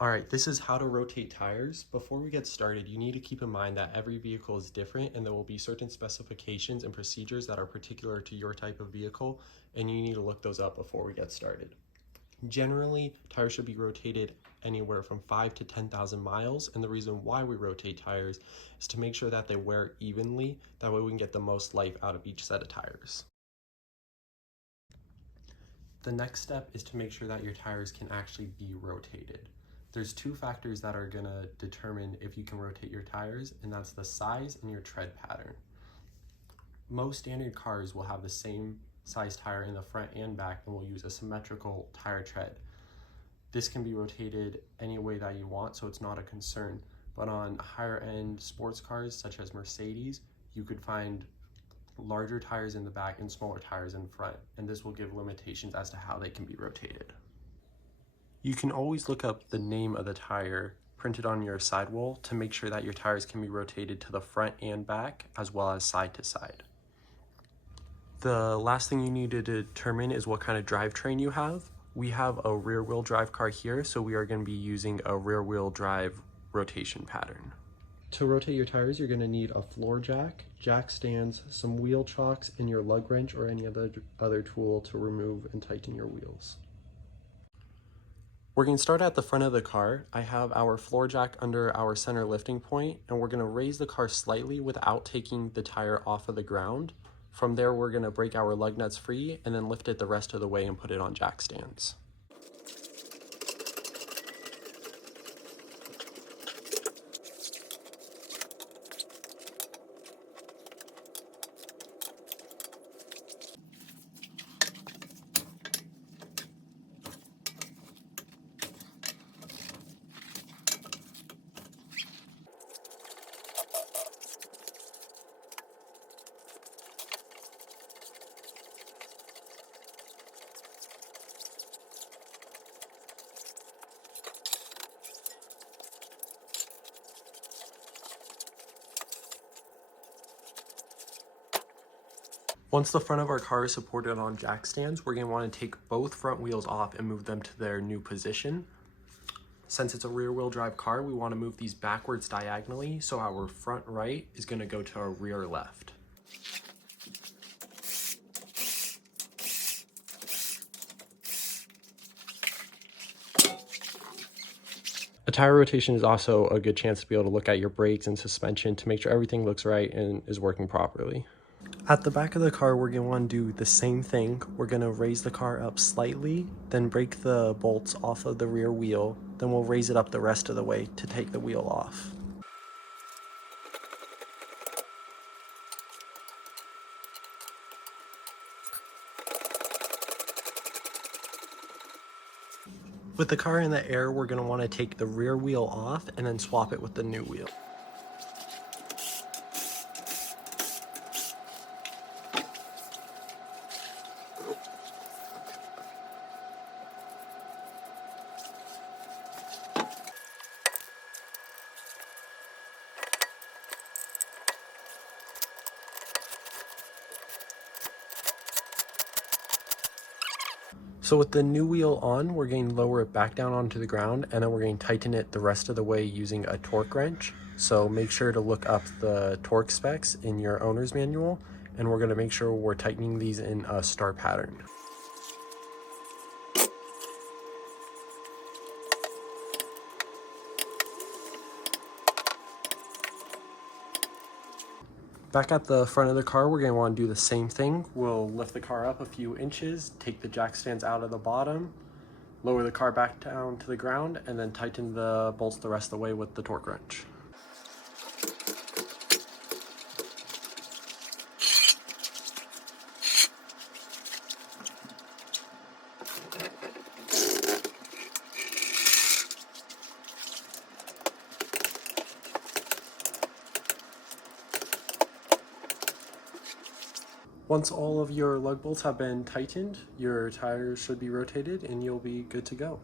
All right, this is how to rotate tires. Before we get started, you need to keep in mind that every vehicle is different and there will be certain specifications and procedures that are particular to your type of vehicle, and you need to look those up before we get started. Generally, tires should be rotated anywhere from 5 to 10,000 miles, and the reason why we rotate tires is to make sure that they wear evenly. That way we can get the most life out of each set of tires. The next step is to make sure that your tires can actually be rotated. There's two factors that are going to determine if you can rotate your tires, and that's the size and your tread pattern. Most standard cars will have the same size tire in the front and back and will use a symmetrical tire tread. This can be rotated any way that you want, so it's not a concern. But on higher end sports cars such as Mercedes, you could find larger tires in the back and smaller tires in front, and this will give limitations as to how they can be rotated. You can always look up the name of the tire printed on your sidewall to make sure that your tires can be rotated to the front and back as well as side to side. The last thing you need to determine is what kind of drivetrain you have. We have a rear wheel drive car here, so we are going to be using a rear wheel drive rotation pattern. To rotate your tires, you're going to need a floor jack, jack stands, some wheel chocks, and your lug wrench or any other tool to remove and tighten your wheels. We're going to start at the front of the car. I have our floor jack under our center lifting point, and we're going to raise the car slightly without taking the tire off of the ground. From there, we're going to break our lug nuts free and then lift it the rest of the way and put it on jack stands. Once the front of our car is supported on jack stands, we're going to want to take both front wheels off and move them to their new position. Since it's a rear wheel drive car, we want to move these backwards diagonally, so our front right is going to go to our rear left. A tire rotation is also a good chance to be able to look at your brakes and suspension to make sure everything looks right and is working properly. At the back of the car, we're going to want to do the same thing. We're going to raise the car up slightly, then break the bolts off of the rear wheel. Then we'll raise it up the rest of the way to take the wheel off. With the car in the air, we're going to want to take the rear wheel off and then swap it with the new wheel. So with the new wheel on, we're going to lower it back down onto the ground, and then we're going to tighten it the rest of the way using a torque wrench. So make sure to look up the torque specs in your owner's manual, and we're going to make sure we're tightening these in a star pattern. Back at the front of the car, we're going to want to do the same thing. We'll lift the car up a few inches, take the jack stands out of the bottom, lower the car back down to the ground, and then tighten the bolts the rest of the way with the torque wrench. Once all of your lug bolts have been tightened, your tires should be rotated and you'll be good to go.